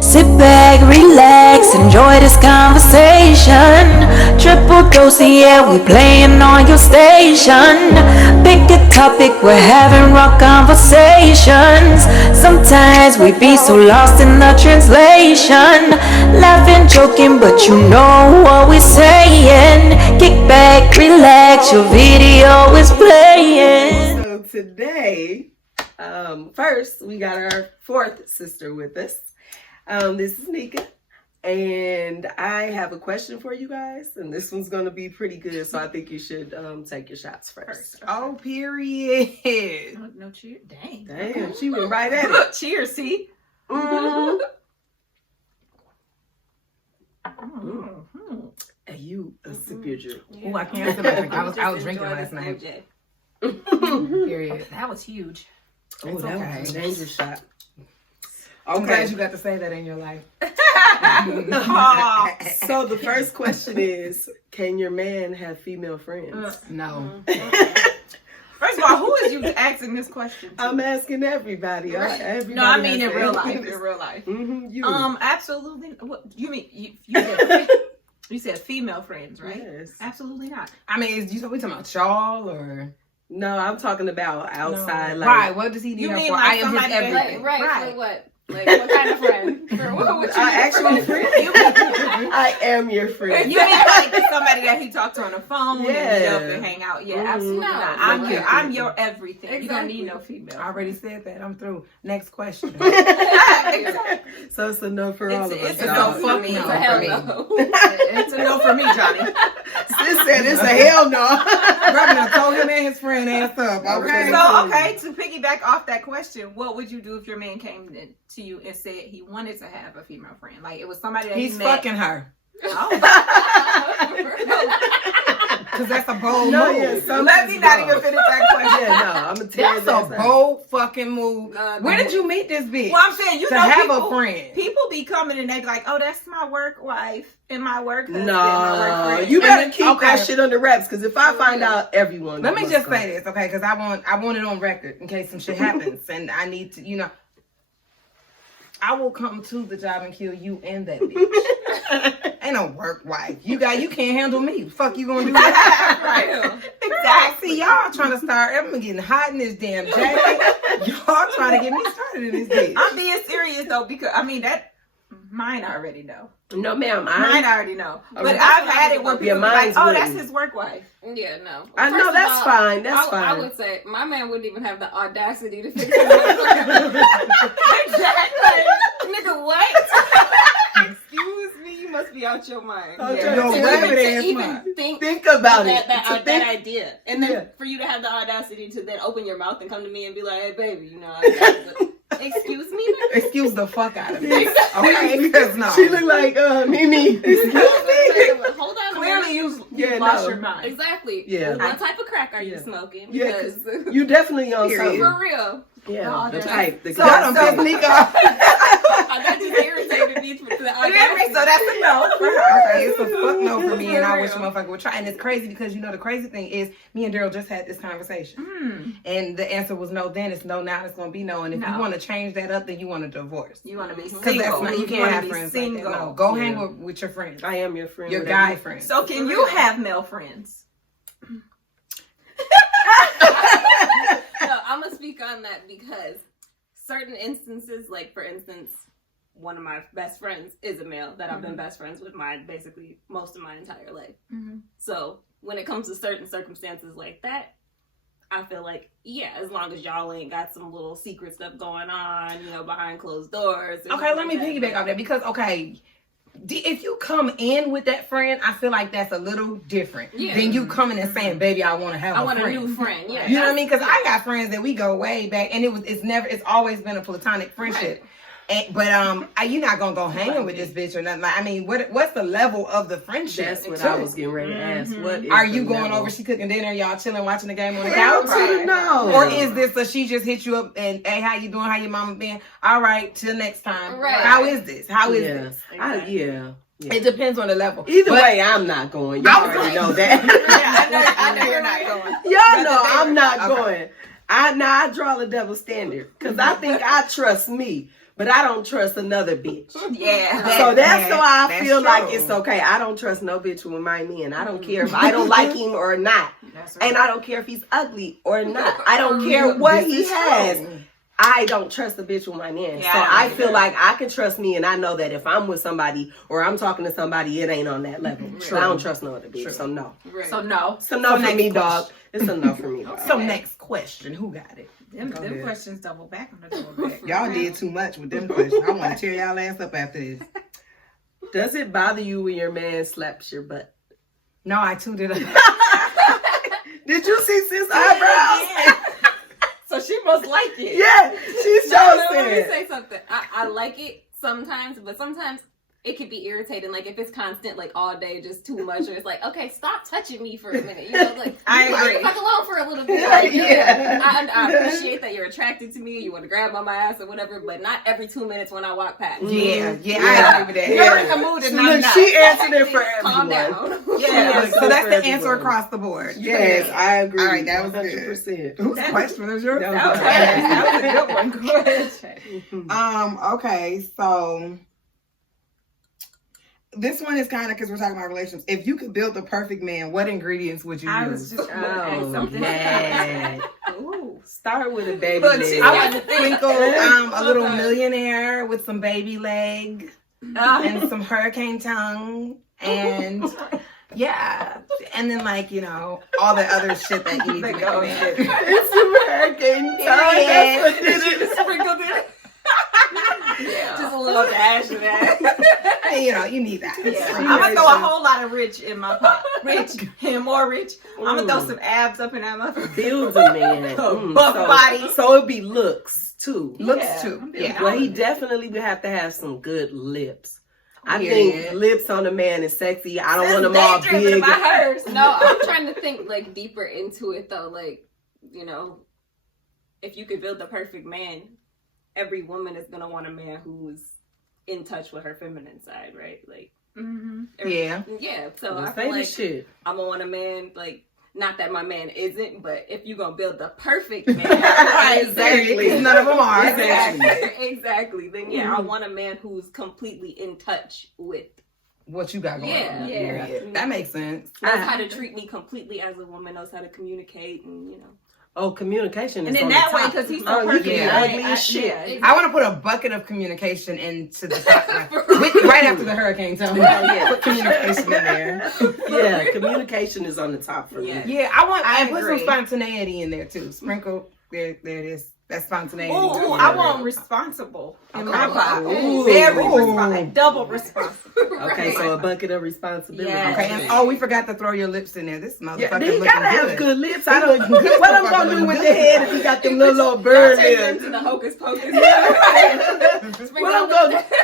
Sit back, relax, enjoy this conversation. Triple dose, yeah, we playing on your station. Pick a topic, we're having raw conversations. Sometimes we be so lost in the translation. Laughing, joking, but you know what we're saying. Kick back, relax, your video is playing. So today, first, we got our fourth sister with us. This is Nika, and I have a question for you guys, and this one's going to be pretty good, so I think you should take your shots first. Oh, period. No cheer. Dang. Damn, she went right at it. Cheers, see? Mm. Hey, you sip your drink. Yeah. Oh, I can't sip it. I was drinking last night. Period. That was huge. Oh, that was a dangerous shot. I'm glad you got to say that in your life. So the first question is, can your man have female friends? No. First of all, who is you asking this question to? I'm asking everybody. Right. Everybody No, I mean in has real to life. answer. In real life. Mm-hmm, you. Absolutely. What you mean? You said female friends, right? Yes. Absolutely not. I mean, we talking about y'all or? No, I'm talking about outside. No. Like, right. What does he need You her mean for? like I am his somebody that- everything. Right. For what? Like, what kind of friend? For what would you actually friend. I am your friend. You mean like somebody that he talked to on the phone Yeah. and you up and hang out? Yeah, absolutely No. not. I'm your everything. Exactly. You don't need no female. I already said that. I'm through. Next question. Exactly. So it's a no for all of us. It's a y'all. no for me. It's a hell no. It's a no for me, Johnny. Sis said it's a hell no. Robin told him and his friend ass up. Okay. So, okay, to piggyback off that question, what would you do if your man came to you and said he wanted to have a female friend? Like it was somebody that He's he met. fucking her. Because that's a bold No, move. yeah, Let me not even finish that question. Yeah, no, I'm gonna tell That's a bold fucking move. Where did you meet this bitch? Well, I'm saying you to know have people, a friend. People be coming and they be like, "Oh, that's my work wife and my work husband, my No, work friend." you better And keep then- that okay. shit under wraps. Because if I find out, everyone. Let me must just go. say this, okay? Because I want it on record in case some shit happens, and I need to, I will come to the job and kill you and that bitch. Ain't no work wife. You can't handle me. Fuck you gonna do that? Right. Exactly. See, y'all trying to start. I'm getting hot in this damn jacket. Y'all trying to get me started in this bitch. I'm being serious though because I mean that mine already know. No, ma'am. Mine already know. But Okay. I've had it where people be like, mine's "Oh, wouldn't. that's his work wife." Yeah, no. I know First of that's all, fine. That's I fine. would say my man wouldn't even have the audacity to fix it. Exactly. Nigga, what? Excuse me, you must be out your mind. Oh, Yeah. Yo, To rabbit even- ass to even mind. Think about it. That Think- idea, and then Yeah. for you to have the audacity to then open your mouth and come to me and be like, "Hey, baby, excuse me." Excuse the fuck out of me. Okay, because no. She look like Mimi. Excuse me. Hold on. Clearly, you Yeah, lost no. your mind. Exactly. Yeah. What type of crack are you Yeah. smoking? Yeah, Because You definitely on Period. something. for real. Yeah, No, the that's- type. The So- Y'all done so- pissed Nika off. That just irritated me for the You hear me? audacity. So that's a no for her. Okay, it's a fuck no for me, and I wish a For motherfucker would try. And it's crazy because the crazy thing is, me and Daryl just had this conversation, and the answer was no. Then it's no. Now it's gonna be no. And if you No. want to change that up, then you want a divorce. You want to be Because single. that's not, you can't wanna have be friends single. like that. No, go hang Yeah. with your friends, I am your friend. your whatever. guy friends. So can you have male friends? No, I'm gonna speak on that because certain instances, like for instance, one of my best friends is a male that I've been best friends with basically most of my entire life. So when it comes to certain circumstances like that, I feel like, yeah, as long as y'all ain't got some little secret stuff going on, behind closed doors. or Okay, let something me like piggyback off that because if you come in with that friend, I feel like that's a little different Yeah. than you coming and saying, "Baby, I want to have I a want friend." a new friend. Yeah, You know what I mean? Because I got friends that we go way back, and it's always been a platonic friendship. But you're not gonna go hanging with this bitch or nothing. Like, I mean, what's the level of the friendship? That's what too? I was getting ready to ask. What is Are the you going level? over? She cooking dinner, y'all chilling, watching the game on the Hell couch, to no. or is this a she just hit you up and hey, how you doing? How your mama been? All right, till next time. Right. How is this? How is Yeah. this? Yeah. It depends on the level. Either But- way, I'm not going. Y'all already know that. I know you're not going. Y'all know I'm not Okay. going. I draw the double standard because I think I trust me. but I don't trust another bitch. Yeah. So that's why I that's feel like true. it's okay. I don't trust no bitch with my men. I don't care if I don't like him or not. That's right. And I don't care if he's ugly or not. I don't care what This he is has. true. I don't trust a bitch with my man. Yeah, So I I feel like I can trust me, and I know that if I'm with somebody or I'm talking to somebody, it ain't on that level. So I don't trust no other bitch. True. So no. Right. So no. So no So for next me, question. dog. It's a no for me, dog. So next question, who got it? Them Go ahead. questions double back on the double back. Y'all did too much with them questions. I want to tear y'all ass up after this. Does it bother you when your man slaps your butt? No, I tuned it up. Did you see sis eyebrows? So she must like it. Yeah, she No, sure let me said. say something. I like it sometimes, but sometimes it could be irritating. Like if it's constant, like all day, just too much, or it's like, okay, stop touching me for a minute. You know, like I leave agree. me fuck alone for a little bit. Yeah, Like, yeah. I appreciate that you're attracted to me. You want to grab on my ass or whatever, but not every 2 minutes when I walk past. Yeah, Yeah. I agree with that. You're in the mood and I'm Look, not. she answered it for Calm everyone. down. Yeah, so that's the For answer everyone. across the board. Yes, I agree. All right, that was good. 100%. Whose question was yours? That was That was a good one. Go ahead. Okay, so this one is kind of because we're talking about relationships. If you could build the perfect man, what ingredients would you I use? was just Oh, something. man. Ooh. Start with a baby Look, leg. she- I would sprinkle a little Okay. millionaire with some baby leg and some hurricane tongue and yeah, and then like all the other shit that you need to make a man. It's some hurricane time. That's what did it. Sprinkled it. Just a little dash of that. You need that. I'm gonna throw a whole lot of rich in my pot. Rich, him more rich. I'm gonna throw Mm. some abs up in that motherfucker. Build a man. Buff body. So it'd be looks too. Looks too. Yeah. Well, he definitely would have to have some good lips. I Yeah. think lips on a man is sexy. I don't want them all big. hers. No, I'm trying to think like deeper into it though. Like, if you could build the perfect man, every woman is gonna want a man who's in touch with her feminine side, right? Like, Yeah. yeah. So I Say feel the like shit. I'm gonna want a man like. Not that my man isn't, but if you're gonna build the perfect man, Exactly. Because none of them are. exactly. Then yeah, I want a man who's completely in touch with What you got going on? Yeah. That makes sense. knows how to treat me completely as a woman, knows how to communicate, and Oh, communication is And in on that the way, top. because he's Oh, so you perfect. can be Yeah. ugly as shit. yeah. I want to put a bucket of communication into the top, right after the hurricane zone. Yeah. Put communication in there. Yeah, communication is on the top for me. Yeah. Yeah, I I put some agree. spontaneity in there too. Sprinkle there it is. That's spontaneity. Ooh, Yeah. I want responsible in my Okay. pot. Ooh. Very Ooh. responsible. Double responsible. Okay, so a bucket of responsibility. Yeah. Okay, and we forgot to throw your lips in there. This motherfucker Yeah, he looking gotta good. have good lips. I don't. What I'm gonna do with the head if he got them little bird Turn lips? into the hocus pocus.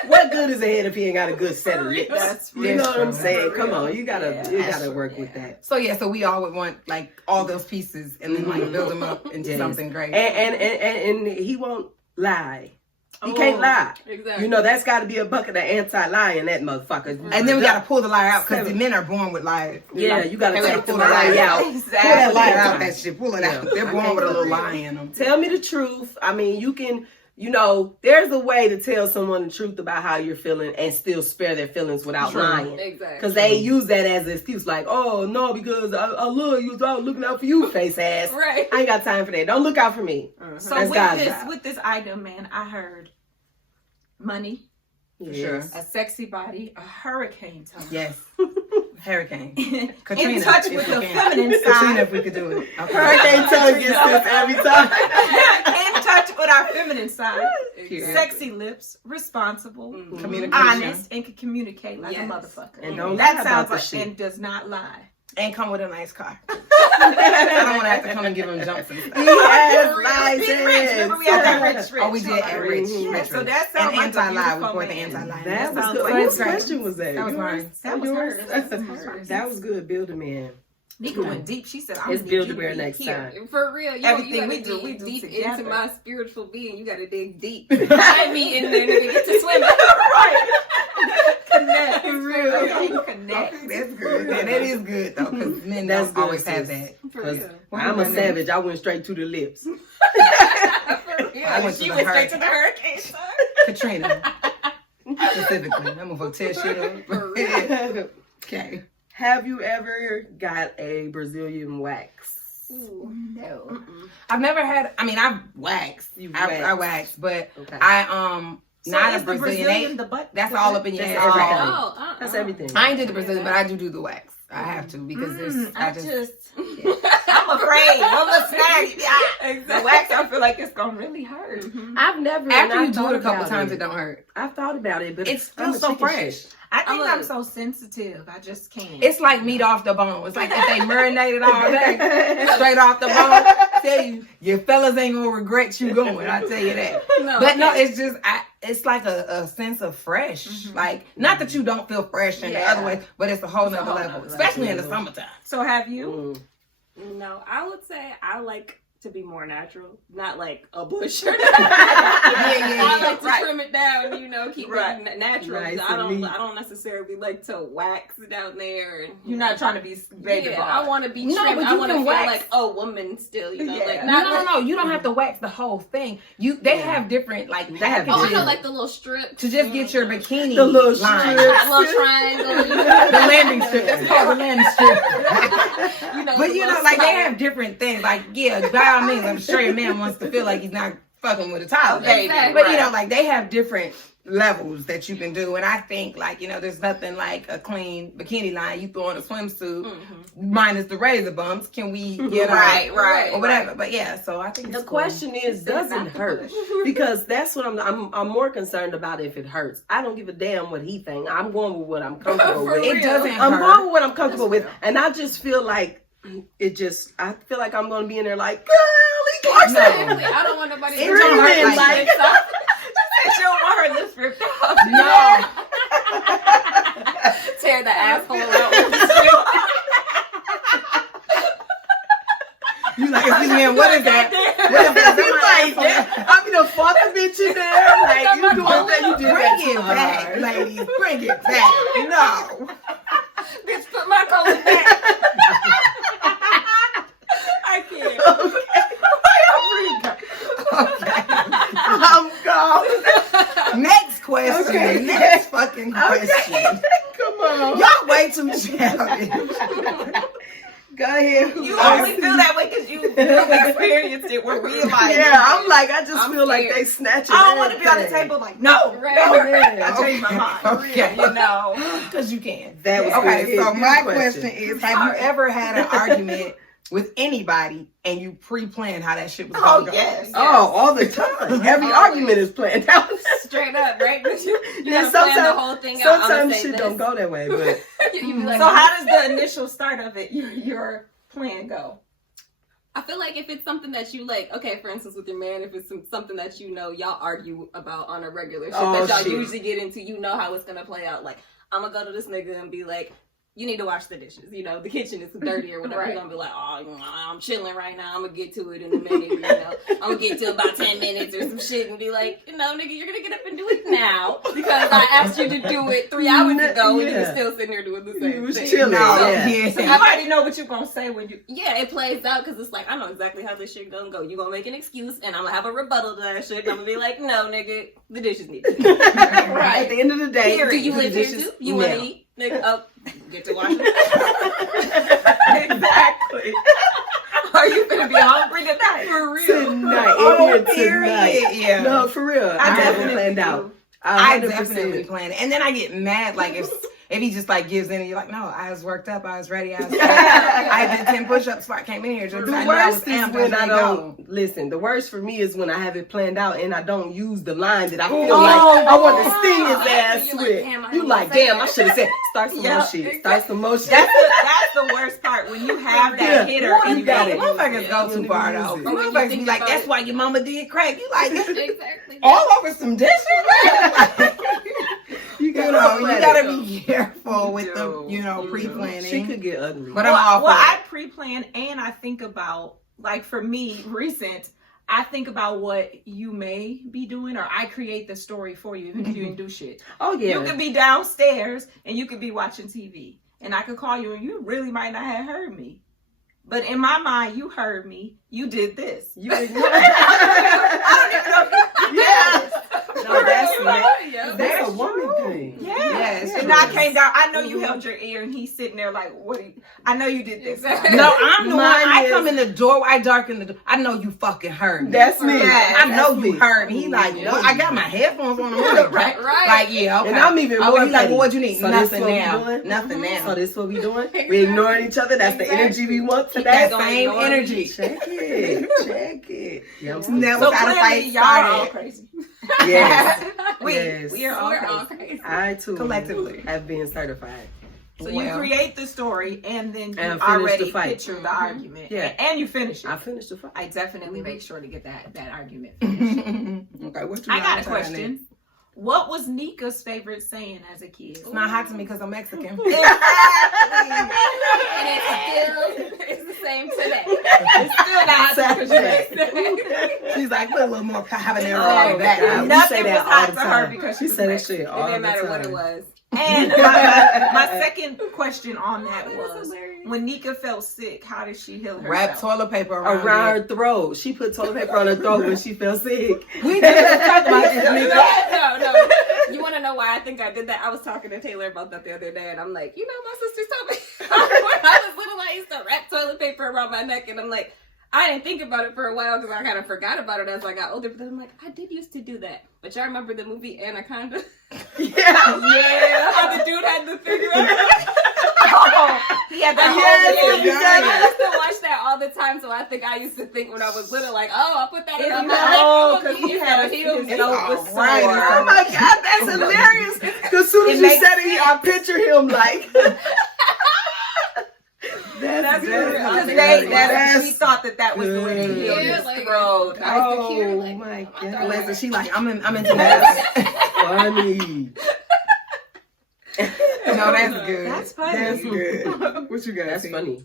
What good is a head if he ain't got a good set of lips? That's You know what I'm true. saying? For Come real. on, you gotta work with that. So yeah, so we all would want like all those pieces and then like build them up into Yes. something great. And he won't lie. He can't lie. Exactly. You know, that's got to be a bucket of anti-lie in that motherfucker. And then we gotta pull the lie out because the men are born with lies. Yeah, you gotta They gotta take the pull the lie lie out. Pull that lie out, Exactly. that shit. Pull it out. Yeah. They're born with a little lie in them. Tell me the truth. I mean, you can, there's a way to tell someone the truth about how you're feeling and still spare their feelings without True. lying. Exactly. Because they use that as an excuse, like, oh, no, because I love you, so I'm looking out for you, face ass. Right. I ain't got time for that. Don't look out for me. So That's God's job. with this item, man, I heard money, Yes. a sexy body, a hurricane tongue. Yes. Hurricane. In Katrina, touch if with we the can. feminine Katrina, side. if we could do it. Okay. Hurricane tongue gets this every time. In touch with our feminine side. Period. Sexy lips, responsible, Communication. honest, and can communicate like Yes. a motherfucker. And don't lie that about sounds the like shit. and does not lie. And come with a nice car. I don't want to have to come and give him jumps and He stuff. has Big license. rich. Remember we had that rich. Oh, we did. And rich. Mhm. Rich, So rich. that sounds and like a anti-lie. We beautiful poured the man. anti-lie. That was sounds good. like Whose great. question was that? That was Yours? mine. That was Yours? hers. That was hers. That was good. Build a man. Nika went deep. She said, "I'm It's gonna build need a you bear to be next here." time. For real, Everything you gotta we do, dig we do deep together. into my spiritual being. You gotta dig deep. I me in there, nigga, get to swim. Right. Connect. For real. Okay, connect. Okay, that's good. Yeah, that is good though, because men That's don't good, always have sis. that. For 'Cause real. I'm a savage. I went straight to the lips. I went to She the went straight to hurricane. the hurricane, sir. Katrina. Specifically. I'm gonna tear shit up. Okay. Have you ever got a Brazilian wax? Ooh. No. I've never had. I mean, I've waxed. You I waxed, but Okay. I So not is a the Brazilian. Brazilian the butt? That's all up in your That's ass. everything. Oh, That's everything. I ain't do the Brazilian, but I do the wax. I have to because there's. I just. I'm afraid. I'm a snaggy. Exactly. The wax, I feel like it's gonna really hurt. I've never. After and you I've do thought it a couple about times, it don't hurt. I've thought about it, but It's still I'm a so chicken fresh. shit. I think I'm I'm a- so sensitive. I just can't. It's like meat off the bone. It's like if they marinated all day, straight off the bone. Tell you, your fellas ain't gonna regret you going. I tell you that. But no, it's just it's like a sense of fresh. Like not that you don't feel fresh in the other way, but it's a whole nother level, especially in the summertime. So have you? No, I would say I like to be more natural, not like a bush. I like to trim it down, keep it natural. Nice I and neat. don't necessarily like to wax down there. And You're not trying to be baby boss. I want to be No, trimmed. but I you want to can feel wax. like a woman still. Like No. You don't have to wax the whole thing. They have different They have packages Oh, I know, like the little strip to just get your bikini The little line. strip. That little triangle. The landing strip. That's called the landing strip. But the like little they spot. have different things. Like, yeah, by all means, I'm sure your man wants to feel like he's not fucking with a child. Exactly. But like they have different levels that you can do. And I think there's nothing like a clean bikini line. You throw on a swimsuit minus the razor bumps. Can we Right, or whatever. But yeah, so I think The it's question is, does it hurt? Because that's what I'm more concerned about if it hurts. I don't give a damn what he think. I'm going with what I'm comfortable For with. real. It doesn't I'm hurt. going with what I'm comfortable with. And I just feel like I feel like I'm going to be in there like, Kelly Clarkson. No. Exactly. I don't want nobody It to don't hurt hurt like She don't want her lips ripped off. No. tear the asshole out with the strip. You like, man, what is that? What is that? I mean, the fuck a bitch in there. Like, you doing that, you did that Bring it too back, hard. ladies. Bring it back. No. Bitch, put my collar back. I can't. Okay. I'm gone. Next question. Okay. Next fucking question. Okay. Come on. Y'all way too childish. Go ahead. You only feel that way because you experienced it. We're real life. Yeah, I'm like, I just I'm feel like scared. they snatching. I don't want to be on the everything. table like, no. Right. Oh, man. I changed my mind. Okay. Because you can. That was Okay, good. so Good my question. question is, have you ever had an argument with anybody and you pre-planned how that shit was going to go? Yes. Oh, all the time. Every argument is planned out. Straight up, right? You Then gotta plan the whole thing out. sometimes shit don't go that way, but You be like, So how does the initial start of it, your plan go? I feel like if it's something that you like, okay, for instance, with your man, if it's something that y'all argue about on a regular shit Oh, that y'all shit. usually get into, you know how it's gonna play out. Like, I'm gonna go to this nigga and be like, you need to wash the dishes. The kitchen is dirty or whatever. Right. You're gonna be like, oh, I'm chilling right now. I'm gonna get to it in a minute. I'm gonna get to about 10 minutes or some shit and be like, nigga, you're gonna get up and do it now because I asked you to do it 3 hours ago and you're still sitting there doing the same you was thing. chilling. Yeah. So you already know what you're going to say when you... Yeah, it plays out because it's like, I know exactly how this shit gonna go. You gonna make an excuse and I'm gonna have a rebuttal to that shit. And I'm gonna be like, no, nigga, the dishes need to be done. At the end of the day, Do you the live here dishes too? You wanna now. eat? Nigga, oh, get to washing. Exactly. Are you going to be hungry tonight? For real. Tonight. Oh, in here tonight. period. Yeah. No, for real. I have it definitely planned do. out. I 100%. definitely plan it. And then I get mad, like, if he just, like, gives in and you're like, no, I was worked up, I was ready, I was ready. I did 10 push-ups before I came in here. Just The I knew I was worst is amped, when I ready to go. don't listen. The worst for me is when I have it planned out and I don't use the line that I feel like I want to sting his ass You're like, with. damn, I You didn't like, say damn, that. I should have said, start some Yeah, more shit. Start some more shit. That's the worst part. When you have that Yeah. hitter Well, and you got it. Motherfuckers go You too don't far, even though. use it. Or when you Motherfuckers think be like, about that's it. why your mama did crack. You like, Exactly. all over some dishes? You You gotta know, you plan gotta it. be careful with the, She pre-planning. could get ugly. But I'm all for I it. pre-plan and I think about, like for me, I think about what you may be doing, or I create the story for you, even if you didn't do shit. Oh yeah. You could be downstairs and you could be watching TV, and I could call you and you really might not have heard me. But in my mind, you heard me. You did this. You ignored. Yes. No, that's a woman thing. Yes. And I came down. I know you held your ear, and he's sitting there like, "What? I know you did this." Exactly. No, I'm the one. I is- come in the door. I darken the door. I know you fucking heard me. That's me. I know That's you me. heard me. He like, what? I got my headphones on. I'm like, Right. Right. Like, yeah, okay. And I'm even Okay, more he's like, petty. well, what you need? So Nothing this what we now. doing? Nothing now. So this what we doing? We ignoring each other. That's the energy we want today. that Don't same ignore me. energy. Check it. Check it. Yeah, I'm Never So got a clearly, fight y'all are all started. crazy. Yes. We Yes. we are all We're crazy. all crazy. I too Collectively. have been certified. So you Well. create the story, and then you And finish already the fight. picture the argument. Yeah. And you finish it. I finished the fight. I definitely make sure to get that argument. Okay, what you I got a trying to- question. What was Nika's favorite saying as a kid? It's not hot to me because I'm Mexican. And it's the same today. It's still not because She's like, put a little more habanero Oh, on that. God. We nothing say was that all hot the to her time. because She was said that Mexican. shit It all the didn't matter time. what it was. And my second question on that That's was, hilarious. when Nika felt sick, how did she heal herself? Wrap toilet paper around Around it. her throat. She put toilet paper on her throat when she felt sick. We just talked about this, No, Nika. no. You want to know why I think I did that? I was talking to Taylor about that the other day, and I'm like, you know, my sisters told me when I was little, I used to wrap toilet paper around my neck, and I'm like, I didn't think about it for a while because I kind of forgot about it as I got older. But then I'm like, I did used to do that. But y'all remember the movie Anaconda? Yeah. How the dude had the figure out. He had that Yes, whole you got I used to watch that all the time, so I think I used to think when I was little, like, oh, I'll put that around my neck. Oh, I'm gonna because he use had that his heels. nose was sore. Right. Oh my God, that's hilarious. Because as soon as It you makes said it, I picture him like. That's hilarious. because she thought that was the way to heal Yeah, his like- throat. I used to hear, Oh like, my God. God. Listen, she like, I'm into medicine. Funny. No, that's good. That's funny. That's good. What you got? That's T? funny.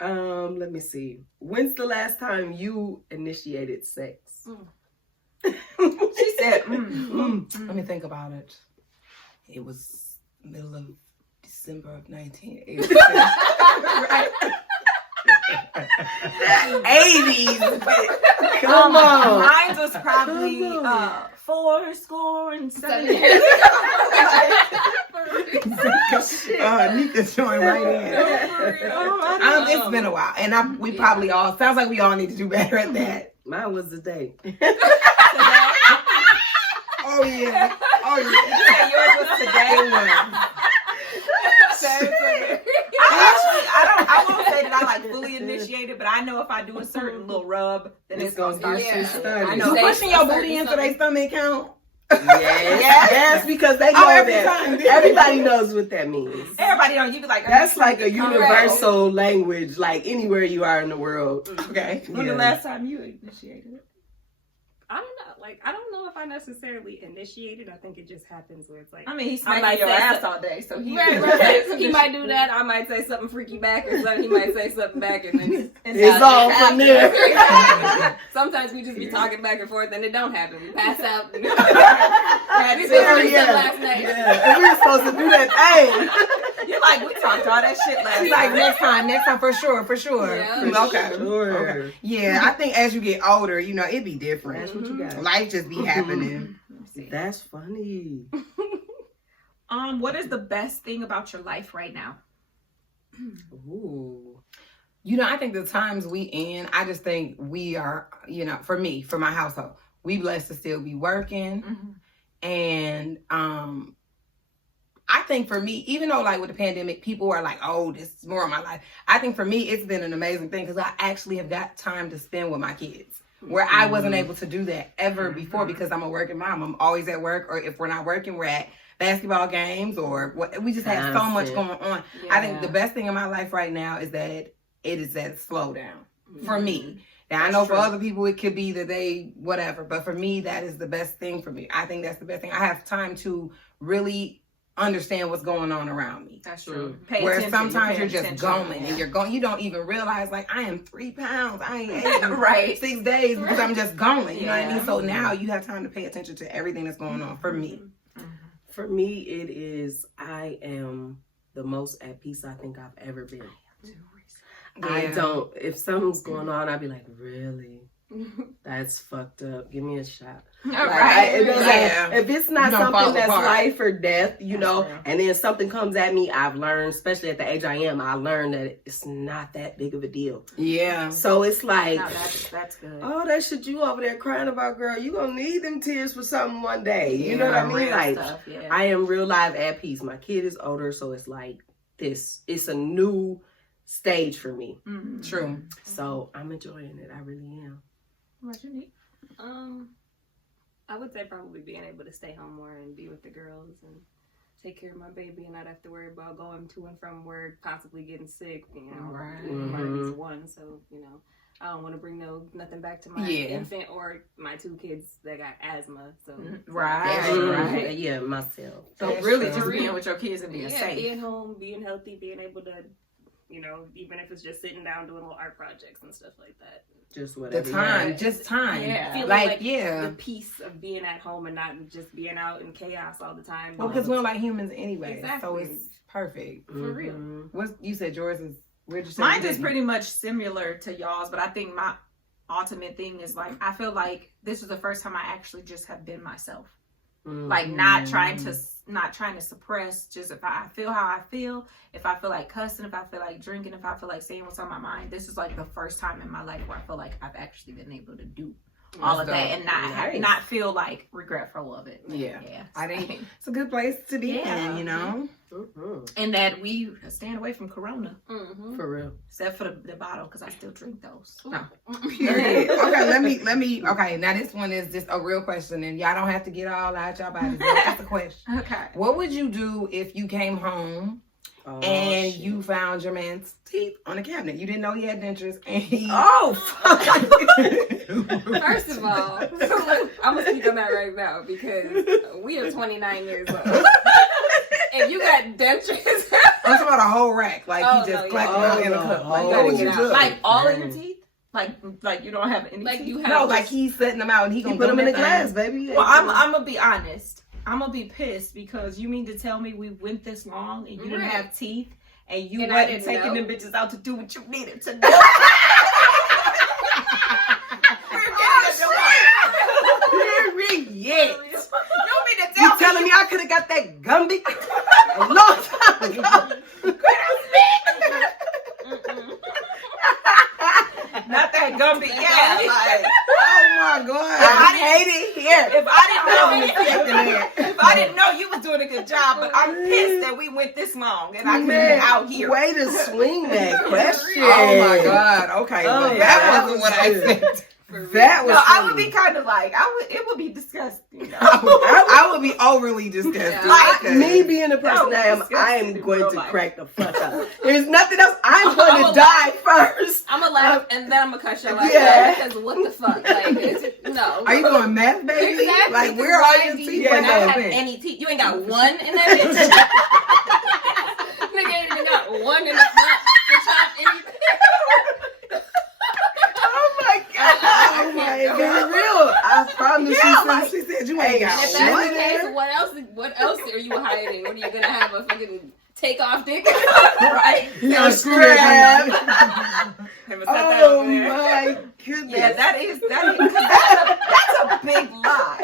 Let me see. When's the last time you initiated sex? She said, Let me think about it. It was middle of December of 1980. Right. 80s. Come on. mine was probably Come on. 470. Nika's showing right in. It's been a while, and we probably all sounds like we all need to do better at that. Mine was the day. Oh yeah, Yours was today. I won't say that I like fully initiated, but I know if I do a certain little rub, then it's gonna start. get you started. I You know. pushing your booty into their stomach count? Yes, because they know every that. time. Everybody knows what that means. Everybody don't. You be like, That's like a Correct. universal language, like anywhere you are in the world. Okay. When the last time you initiated it? I don't know. Like, I don't know if I necessarily initiated. I think it just happens where it's like, I mean, he's I smacking might your say ass so- all day, so he right. He might do that. I might say something freaky back, or something. He might say something back, and then It's all from there. Sometimes we just be talking back and forth, and it don't happen. We pass out. We Yeah. last night. Yeah. And we were supposed to do that thing. You're like, we talked all that shit last She's like, next time, for sure. Yeah. Okay. Sure. Okay. Yeah, I think as you get older, it be different. That's what you got. Life just be happening. That's funny. What is the best thing about your life right now? Ooh. I think the times we in, I just think we are, for me, for my household, we blessed to still be working. And I think for me, even though like with the pandemic, people are like, oh, this is more of my life. I think for me, it's been an amazing thing because I actually have got time to spend with my kids where I wasn't able to do that ever before because I'm a working mom. I'm always at work, or if we're not working, we're at basketball games, or what. We just have so much going on. Yeah. I think the best thing in my life right now is that it is that slowdown for me. Now, I know for other people, it could be that they, whatever. But for me, that is the best thing for me. I think that's the best thing. I have time to really understand what's going on around me. That's true. Where sometimes you're just going and you're going. You don't even realize, like, I am 3 pounds. I ain't ate in Right. 6 days because I'm just going. You know what I mean? Yeah. So now you have time to pay attention to everything that's going on for me. For me, it is, I am the most at peace I think I've ever been. I don't. If something's going on, I'd be like, really? That's fucked up. Give me a shot. If it's not something that's life or death, you know, and then something comes at me, I've learned, especially at the age I am, I learned that it's not that big of a deal. Yeah. So it's like, that's good. oh, that shit you over there crying about, girl, you gonna need them tears for something one day. You know what I mean? Like, I am real life at peace. My kid is older, so it's like this. It's a new stage for me. Mm-hmm. True. So I'm enjoying it. I really am. What you need? I would say probably being able to stay home more and be with the girls and take care of my baby and not have to worry about going to and from work, possibly getting sick, you know. Right. It's one, so, you know, I don't want to bring nothing back to my infant or my 2 kids that got asthma. So right. Yeah, myself. So really just being with your kids and being safe. Being home, being healthy, being able to, you know, even if it's just sitting down doing little art projects and stuff like that. Just whatever. The time. Yeah. Feeling like the peace of being at home and not just being out in chaos all the time. Well, because we're like humans anyway. Exactly. So it's perfect. For real. What you said yours is, where'd you say? Mine is pretty much similar to y'all's, but I think my ultimate thing is like, I feel like this is the first time I actually just have been myself. Like not trying to suppress, just if I feel how I feel, if I feel like cussing, if I feel like drinking, if I feel like saying what's on my mind. This is like the first time in my life where I feel like I've actually been able to do all of that and not feel like regretful of it. Yeah. I think it's a good place to be in, you know. And that we stand away from Corona. For real. Except for the bottle, because I still drink those. Okay, let me. Okay, now this one is just a real question, and y'all don't have to get all out y'all bodies. That's a question. Okay. What would you do if you came home and you found your man's teeth on the cabinet? You didn't know he had dentures, and he. First of all, I'm gonna speak on that right now because we are 29 years old. If you got dentures, I'm talking about a whole rack, like he just clacked out in a cup. Like all of your teeth. Like you don't have any teeth. You have like he's setting them out and he gonna put them in the glass, baby. Well, I'm gonna be honest. I'm gonna be pissed because you mean to tell me we went this long and you didn't have teeth and you wasn't taking them bitches out to do what you needed to do. You telling me I could have got that Gumby a long time ago? Not that Gumby. Oh my God. I hate it here. If I didn't know you was doing a good job, but I'm pissed that we went this long and I couldn't be out here. Way to swing that question. Oh my God. Okay. That wasn't what I said. That was. I would be kind of like it would be disgusting. You know? I would be overly disgusted. Like me being the person I am going to crack the fuck up. There's nothing else. I'm going to die first. I'm gonna laugh and then I'm gonna cut your life out because what the fuck? Like, no. Are you going meth, baby? Exactly. Like, where are your teeth? You ain't have any teeth. You ain't got one in that bitch. Nigga ain't even got one in the front to chop anything. Oh my God! Be real. I promise you. She said you ain't got If that's the case, what else are you hiding? What are you gonna have a fucking takeoff dick? Right? You're scrap. Oh my goodness. Yeah, that's a big lie.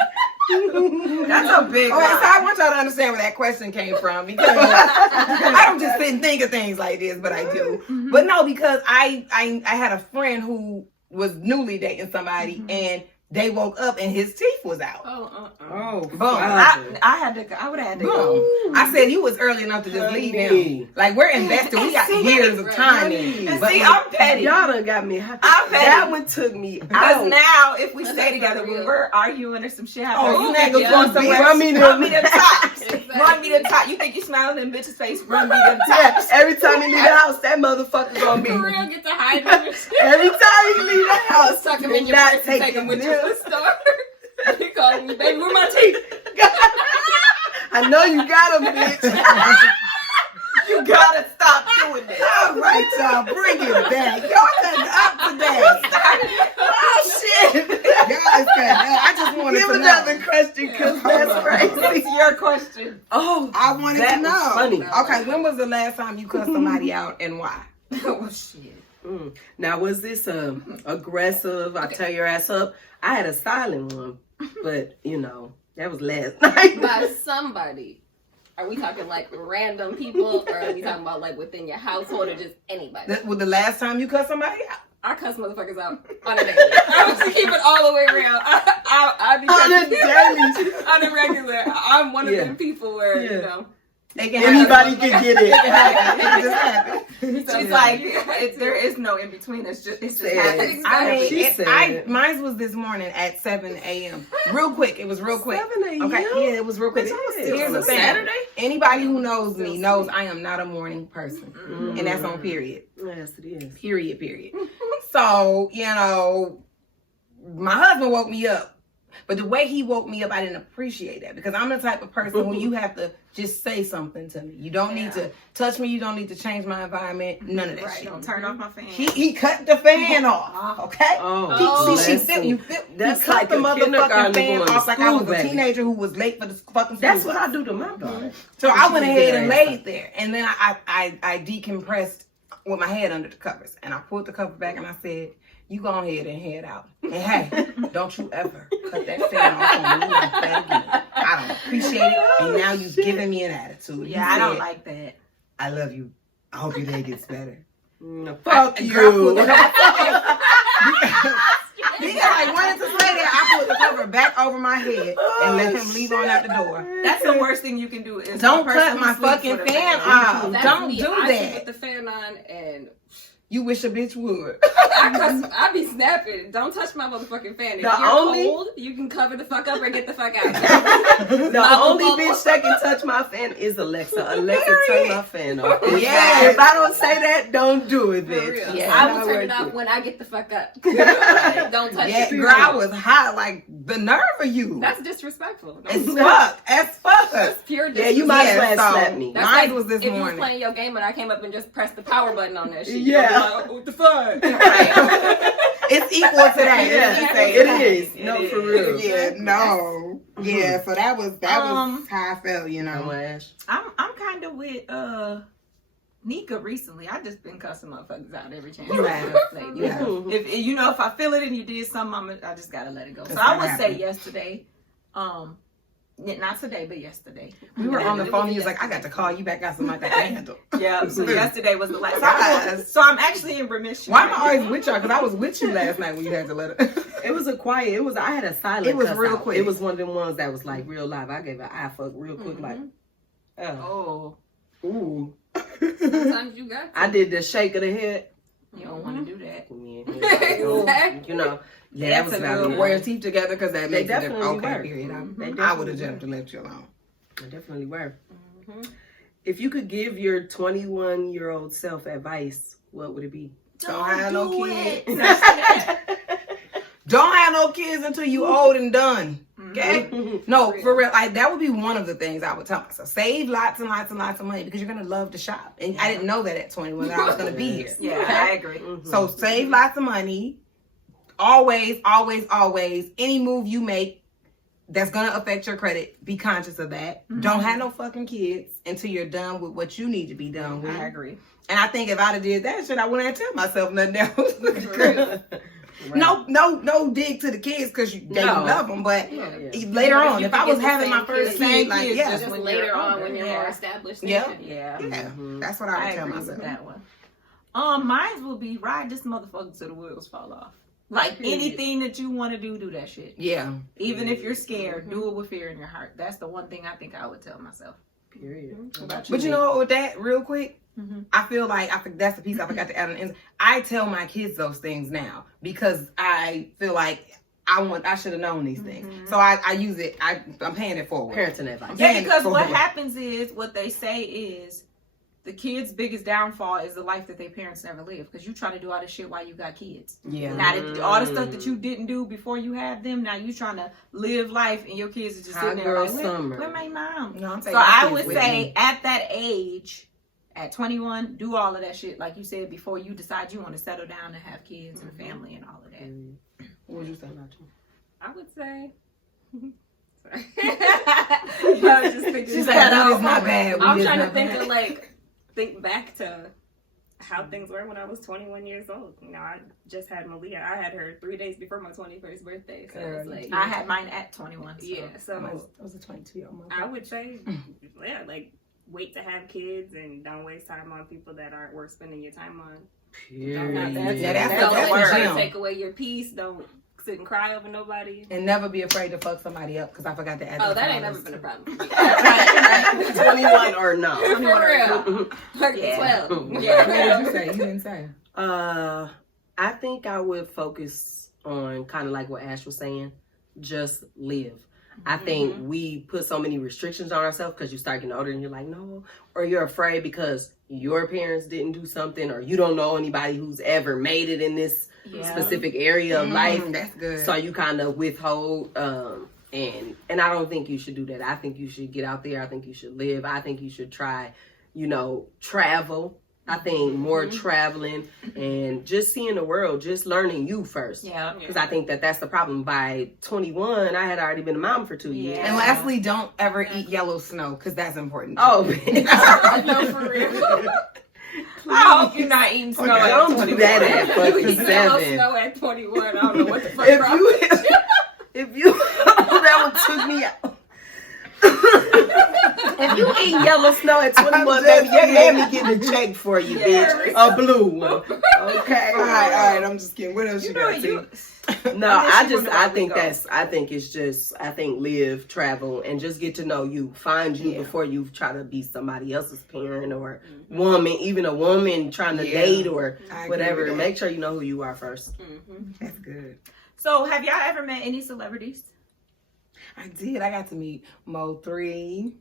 That's a big lie. So I want y'all to understand where that question came from because I don't just sit and think of things like this, but I do. But no, because I had a friend who was newly dating somebody and they woke up and his teeth was out. Boom. I would have had to go. I said you was early enough to just leave him. Like we're invested. We got years of time in. But see, I'm petty. Y'all done got me. I'm petty. That one took me out. Because now, if we stay together, when we're arguing or some shit happens, you ain't going somewhere. Run me to the top. Run me to the top. You think you smiling in bitch's face? Run me to the top. Yeah, every time you leave the house, that motherfucker gonna be. For real, get to hide from shit. Every time you leave the house, Suck him in your purse and take him with you to the store. He called me, baby, where my teeth? I know you got them, bitch. You gotta stop doing this. All right, y'all, bring it back. Y'all done up today. Oh shit! Y'all is cutting up. I just wanted Give to another know. question, cause that's crazy. What's your question? Oh, I wanted that to know. was funny. Okay, when was the last time you cussed somebody out and why? Oh shit. Now, was this aggressive? I tear your ass up. I had a silent one, but that was last night. By somebody. Are we talking like random people, or are we talking about like within your household, or just anybody? Was the last time you cut somebody out? I cuss motherfuckers out on a daily. I was to keep it all the way real. I be On a daily. on a regular. I'm one of them people where Anybody can get it. It can just happen. She's like, there is no in between. It's just happens. Mine was this morning at 7 a.m. Real quick. It was real quick. 7 a.m.? Okay, yeah, it was real quick. Here's the thing. Saturday? Anybody who knows me knows I am not a morning person. And that's on period. Yes, it is. Period. So, my husband woke me up. But the way he woke me up, I didn't appreciate that because I'm the type of person who you have to just say something to me. You don't need to touch me. You don't need to change my environment. None of that shit. Don't turn off my fan. He cut the fan off. Okay. He cut the motherfucking fan off like I was a teenager who was late for the fucking school. That's what I do to my daughter. So I went ahead and laid there, and then I decompressed with my head under the covers, and I pulled the cover back, and I said, "You go ahead and head out. And hey, don't you ever cut that fan off on me like that again. I don't appreciate it. And now you've given me an attitude." Yeah, I don't like that. "I love you. I hope your day gets better." Fuck you. Because I wanted to say that, I put the cover back over my head and let him leave on out the door. That's the worst thing you can do. Is don't cut my fucking fan off. Don't do that. Put the fan on and you wish a bitch would. I be snapping. Don't touch my motherfucking fan. If you're cold, you can cover the fuck up or get the fuck out. The only bitch that can touch my fan is Alexa. Alexa, turn my fan off. Yeah. If I don't say that, don't do it, bitch. Yeah. I will turn it off when I get the fuck up. Don't touch it. Girl, I was hot. Like, the nerve of you. That's disrespectful. It's fuck. That's fuck. That's pure disrespect. Yeah, you might as well slap me. That's mine like was this if morning. you was playing your game and I came up and just pressed the power button on that shit. Yeah. Like, what the fuck? It's equal to that. Yeah, it is. No, for real. Yeah, no. Yeah, so that was how I felt, I'm kind of with Nika recently. I just been cussing motherfuckers out every chance. You have. If if I feel it and you did something, I just gotta let it go. So I would say yesterday, not today, but yesterday. We were on the phone. He was like, "I got to call you back. Got something I can handle." Yeah. So yesterday was the last time. So I'm actually in remission. Why am I always with y'all? Because I was with you last night when you had to let it. It was a quiet. I had a silent. It was cuss real out. quick. It was one of them ones that was like real live. I gave an eye fuck real quick, like, ooh. Sometimes you got to. I did the shake of the head. You don't want to do that. Exactly. Yeah, that was not wear teeth together because that makes it different. Okay, were. period. I would have jumped and left you alone. They definitely were. If you could give your 21-year-old self advice, what would it be? Don't have no kids. Don't have no kids until you old and done. Okay? No, for real. Like, that would be one of the things I would tell myself. Save lots and lots and lots of money because you're going to love to shop. And I didn't know that at 21 that I was going to be here. Yeah, okay? I agree. So save lots of money. Always, always, always. Any move you make that's going to affect your credit, be conscious of that. Don't have no fucking kids until you're done with what you need to be done with. I agree. And I think if I'd have did that shit, I wouldn't have tell myself nothing else. Right. No dig to the kids because they love them, but later on, if I was having my first kid, like, just later on when you're more established. Yeah. That's what I would tell agree myself. With that one. Mine will be ride this motherfucker till the wheels fall off. Like anything that you want to do that shit. Yeah. Even if you're scared, do it with fear in your heart. That's the one thing I think I would tell myself. Period. But you know what, with that, real quick, I feel like that's the piece I forgot to add on. I tell my kids those things now because I feel like I should have known these things. So I use it. I'm paying it forward. Parenting advice. Yeah, because what happens is, what they say is, the kid's biggest downfall is the life that their parents never lived. Because you trying to do all this shit while you got kids. Yeah. Now, all the stuff that you didn't do before you had them, now you trying to live life and your kids are just sitting there like, where my mom? No, so I would say at that age, at 21, do all of that shit. Like you said, before you decide you want to settle down and have kids and a family and all of that. What would you say about you? I would say... She's like, no, it's not bad. I'm trying to think back to how things were when I was 21 years old. You know, I just had Malia. I had her 3 days before my 21st birthday. So it's like I had mine at 21. So. Yeah, so I was a 22-year-old. I would say, yeah, like wait to have kids and don't waste time on people that aren't worth spending your time on. Don't let them take away your peace. Don't sit and cry over nobody. And never be afraid to fuck somebody up, because I forgot to add that. Oh, that ain't never been a problem. 21 or no. For real. 12. Yeah. What did you say? You didn't say. I think I would focus on kind of like what Ash was saying, just live. I think we put so many restrictions on ourselves because you start getting older and you're like, no, or you're afraid because your parents didn't do something, or you don't know anybody who's ever made it in this specific area of life. That's good. So you kind of withhold, and I don't think you should do that. I think you should get out there. I think you should live. I think you should try, travel. I think more traveling and just seeing the world, just learning you first. Yeah. Because I think that's the problem. By 21, I had already been a mom for 2 years. And lastly, don't ever eat yellow snow, because that's important. Oh, No, for real. I hope you're not eating snow. I don't do that at fucking Yellow 7. snow at 21. I don't know what the fuck wrong with you. If you, that one took me out. If you eat yellow snow at 21, baby, your mammy getting a check for you, bitch. A blue one. Okay. All right. I'm just kidding. What else you got? No, I think live, travel, and just get to know you. Find you before you try to be somebody else's parent or woman, even a woman trying to date or whatever. Make sure you know who you are first. That's good. So, have y'all ever met any celebrities? I did. I got to meet Mo3.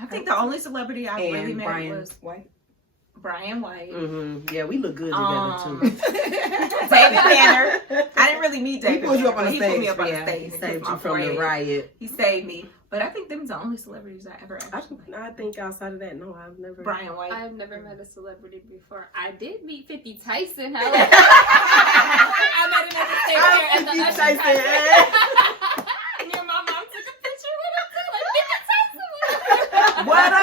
I think the only celebrity I really met Brian was White. Brian White. Yeah, we look good together too. David Banner. I didn't really meet David. He pulled you up on the He stage. put me up on the stage. He He saved kissed my you from the forehead. riot. He saved me. But I think them's the only celebrities I ever actually met. I think outside of that, no, I've never. Brian White. I've never met a celebrity before. I did meet 50 Tyson. I met him at the state fair at the Usher concert. And your mom took a picture with him too. Like 50 Tyson. What up?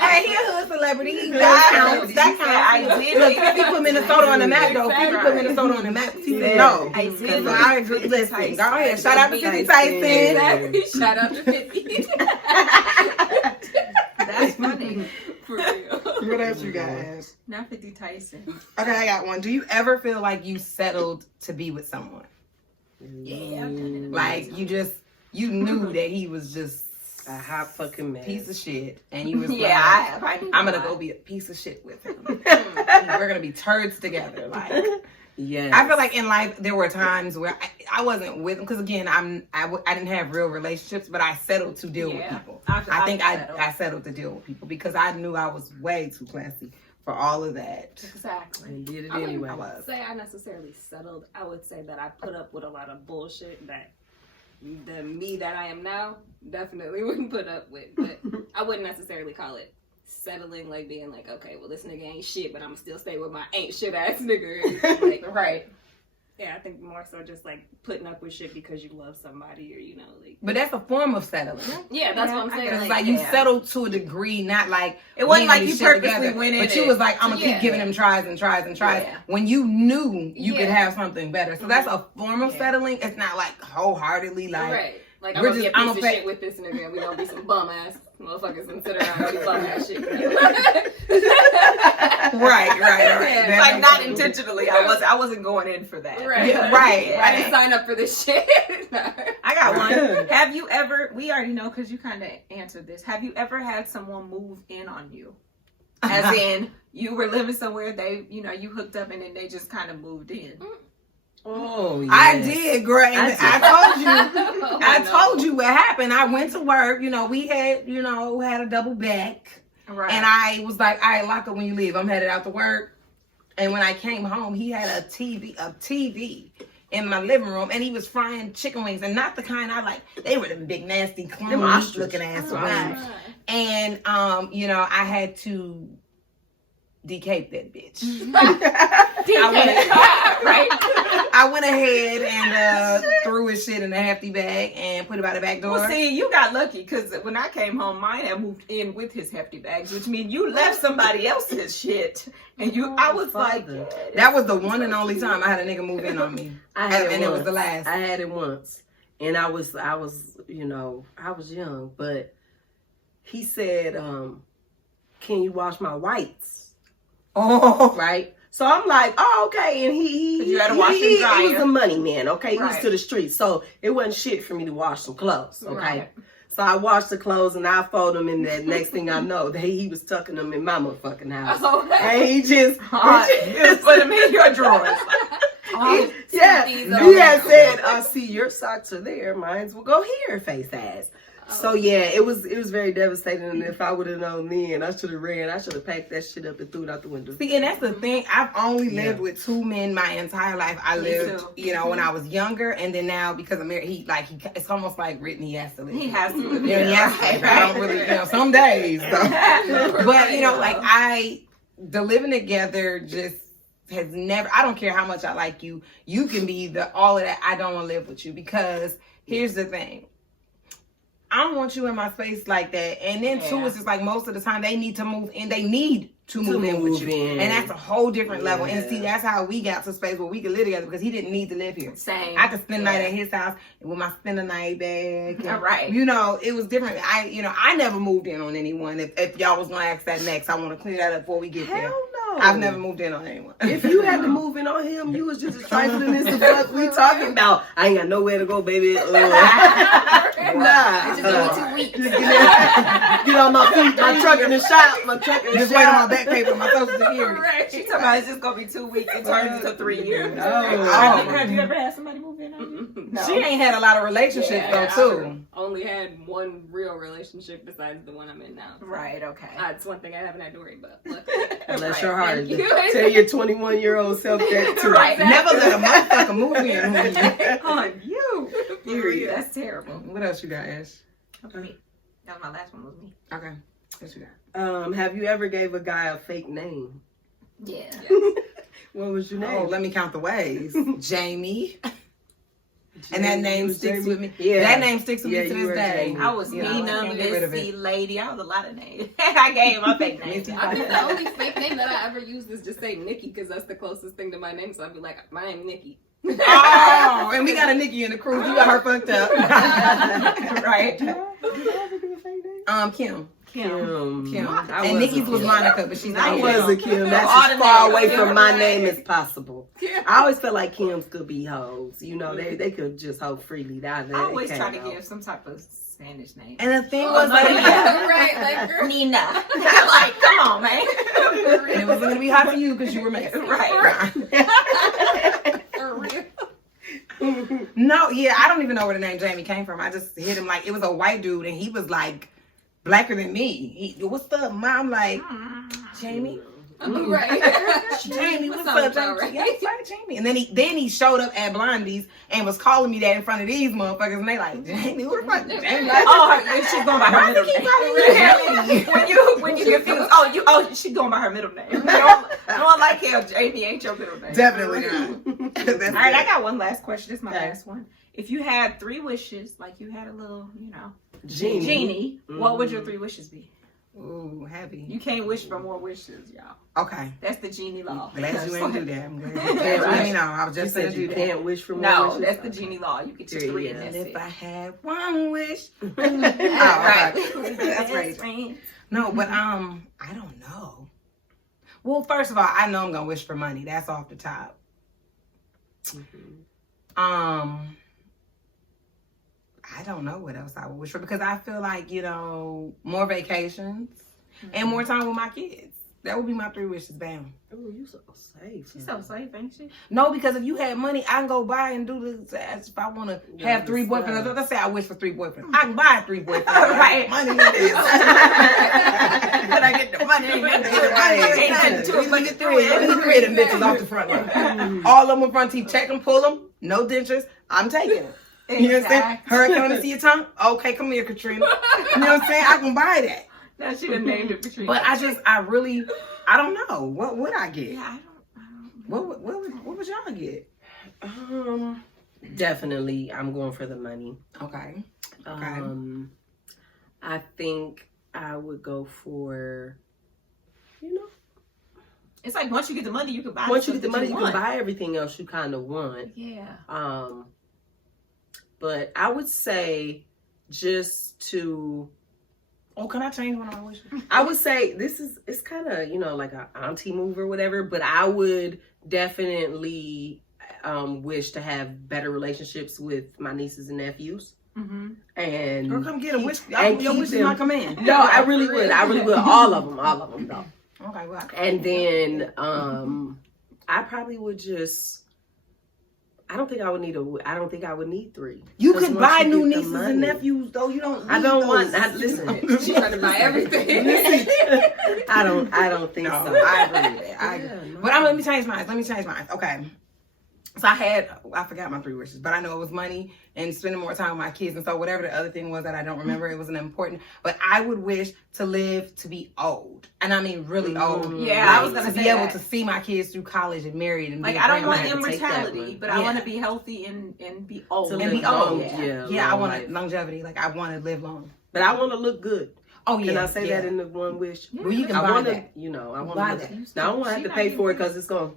Hey, he a hood celebrity. He counts. That counts. I did. Look, 50 put Minnesota on the map, though. 50 put Minnesota on the map. He said no. I did. So I agree. Listen, go ahead. Shout out to 50 Tyson. Exactly. Shout out to 50. That's funny. For real. What else you got, Ash? Not 50 Tyson. Okay, I got one. Do you ever feel like you settled to be with someone? Yeah, I've done it. Like you knew that he was just A hot fucking mess. piece of shit, and you was Yeah, I have. I knew I'm gonna that. go be a piece of shit with him. We're gonna be turds together. Like, Yes. I feel like in life there were times where I wasn't with him, because again I didn't have real relationships, but I settled to deal with people. I think I settled to deal with people because I knew I was way too classy for all of that. Exactly. And did it I anyway. wouldn't say I necessarily settled. I would say that I put up with a lot of bullshit that the me that I am now definitely wouldn't put up with. But I wouldn't necessarily call it settling, like being like, okay, well, this nigga ain't shit, but I'm gonna still stay with my ain't shit ass nigga. Like, Right. yeah, I think more so just like putting up with shit because you love somebody, or like. But that's a form of settling. Yeah, that's what I'm saying. It's like you settled to a degree, not like It wasn't like we you shit purposely together, went in but you it. was like, I'm gonna Yeah. keep giving him tries and tries and tries. Yeah. When you knew you could Yeah. have something better, so that's a form of settling. It's not like wholeheartedly like. Right. Like, I'm we're gonna be a just- I'm piece of a fa- shit with this nigga, and we gonna be some bum ass motherfuckers and sit around and do bum ass shit. Right. Yeah, Like not intentionally. I wasn't going in for that. Right. Yeah, right. I didn't sign up for this shit. I got one. Have you ever, we already know because you kind of answered this. Have you ever had someone move in on you? As in, you were living somewhere, they, you hooked up and then they just kind of moved in. Oh, yeah. I did, girl. And I told you. Oh, I no. told you what happened. I went to work. We had, had a double back. Right. And I was like, all right, lock up when you leave. I'm headed out to work. And when I came home, he had a TV in my living room, and he was frying chicken wings, and not the kind I like. They were them big, nasty, clone ostrich looking ass Oh, wings. And, I had to decaped that bitch. Right? I went ahead and threw his shit in a hefty bag and put it by the back door. Well, see, you got lucky because when I came home, mine had moved in with his hefty bags, which means you left somebody else's shit, and I was like, that was the one and only time I had a nigga move in on me. It was the last. I had it once, and I was, you know, I was young, but he said, "Can you wash my whites?" Oh, right. So I'm like, oh, okay. And you had to wash and dry. He was a money man, okay? He was Right. to the streets. So it wasn't shit for me to wash some clothes, okay? Right. So I washed the clothes and I folded them, and that next thing I know, he was tucking them in my motherfucking house. Okay. And he just put them in your drawers. he had said, see, your socks are there. Mine will go here, face ass. So yeah, it was very devastating. And if I would have known then, I should have ran. I should have packed that shit up and threw it out the window. See, and that's the thing. I've only lived with two men my entire life. I lived, too. you know, when I was younger, and then now because I'm married, it's almost like written. He has to live. He has to live. Yeah, he has to live. I don't really, you know, some days. So. But you know, like the living together just has never. I don't care how much I like you. You can be all of that. I don't want to live with you because here's the thing. I don't want you in my face like that. And then too, it's just like most of the time they need to move in. They need to move in with you. And that's a whole different level. And see, that's how we got to space where we could live together because he didn't need to live here. Same. I could spend the night at his house with my spend the night bag. And, Right. You know, it was different. I never moved in on anyone. If y'all was gonna ask that next, I want to clear that up before we get there. Hell no. I've never moved in on anyone. If you had to move in on him, you was just as trifling as the fuck we talking about. I ain't got nowhere to go, baby. Nah. It's just only 2 weeks. Get on my feet. My truck in the shop. My truck in the Just wait on my shop. back paper, my social security. Right. She talking about it's just gonna be 2 weeks. It turns into 3 years. Oh. Have you ever had somebody move in on you? No. She ain't had a lot of relationships though, too. Only had one real relationship besides the one I'm in now. Right. Okay. That's one thing I haven't had to worry about. Bless your heart. Thank you. Tell your 21-year-old self that too. Right. Never let a motherfucker move in on you. On you. Period. That's terrible. What else you got, Ash? Me. That was my last one. Was me. Okay. What you got? Have you ever gave a guy a fake name? Yeah. What was your name? Oh, let me count the ways. Jamie. And that name sticks with me. Yeah. That name sticks with Yeah, me to you were this day. Jamie. I was You know, I Nina, can't get rid of Missy, it. Lady. I was a lot of names. I gave my fake names. I mean, the only fake name that I ever used is just say Nikki because that's the closest thing to my name. So I'd be like, my name's Nikki. Oh, and we got a Nikki in the crew. You got her fucked up. Right. Did I ever give a fake name? Kim. Kim. I And was Nikki's a was Kim. Monica, but she's I not was a Kim. That's All as the far names. away from my Right. name as possible. I always felt like Kims could be hoes. You know, they could just hoe freely. I always try to give some type of Spanish name. And the thing Oh, was like, right, like, girl. Nina. Like, come on, man. and it was gonna be hot for you because you were Mexican. Right. For real. No, yeah, I don't even know where the name Jamie came from. I just hit him like it was a white dude, and he was like blacker than me. What's up, Mom? Like Jamie. Right. Jamie, what's Sounds up, about Jamie? right. Yeah, right, Jamie. And then he showed up at Blondie's and was calling me that in front of these motherfuckers, and they like, Jamie, who the fuck? Jamie, like, Oh, she's going by her middle keep name. calling you Jamie? When you get things, she's going by her middle name. You don't like him. Jamie ain't your middle name. Definitely not. That's All right, it. I got one last question. This is my Okay. last one. If you had 3 wishes, like you had a little, Genie. what would your 3 wishes be? Ooh, happy. You can't wish for more wishes, y'all. Okay. That's the genie law. Glad you ain't do that. I'm glad you Right. know. I was You just gonna said do you that. can't wish for more No, wishes? that's the genie law. You get your 3 and And that's if it. I had one wish, Right. That's right. No, but I don't know. Well, first of all, I know I'm gonna wish for money. That's off the top. I don't know what else I would wish for because I feel like more vacations and more time with my kids. That would be my 3 wishes. Bam. Oh, you so safe. She's so safe, ain't she? No, because if you had money, I can go buy and do this. As if I want to have 3 boyfriends, let's say I wish for 3 boyfriends. I can buy 3 boyfriends. Right. Money it is. But I get the money. Ain't nothing to it. Let me get 3. Let me create them bitches off the front line. All of them with front teeth. Check them, pull them. No dentures. I'm taking them. You know what I'm saying? Hurricane to see your tongue? Okay, come here, Katrina. You know what I'm saying? I can buy that. No, she done named it Patricia. But I don't know. What would I get? Yeah, I don't What would y'all get? Definitely, I'm going for the money. Okay. I think I would go for, It's like once you get the money, you can buy. once you get the stuff money, that you can buy everything else you kind of want. Yeah. But I would say just to. Oh, can I change one of my wishes? I would say it's kind of, like an auntie move or whatever, but I would definitely wish to have better relationships with my nieces and nephews. Mm-hmm. And Girl, come get a wish. and Your keep wish is them- my command. No, I really would. All of them though. Okay, well. And then I probably would just. I don't think I would need 3. You 'Cause could once buy you new get the nieces money- and nephews, though. You don't. I don't need want. those. Listen. She's trying to buy everything. I don't think No, so. I agree with that. I agree. Yeah, no. But let me change mine. Okay. So I forgot my 3 wishes, but I know it was money and spending more time with my kids. And so whatever the other thing was that I don't remember, it wasn't important. But I would wish to live to be old. And I mean really old. Yeah, Like, I was gonna to say be able that. to see my kids through college and married and Like be a I don't want grandmother. to take that immortality, one. but I Yeah. want to be healthy and be old. To and live be old. long, Yeah, I long want life. longevity. Like I want to live long. But I want to look good. Oh yeah. Can I say yeah. that in the one wish? Well, you can I buy want to, that. I want Buy to. that. Now I won't have She to not pay getting for it because it's going.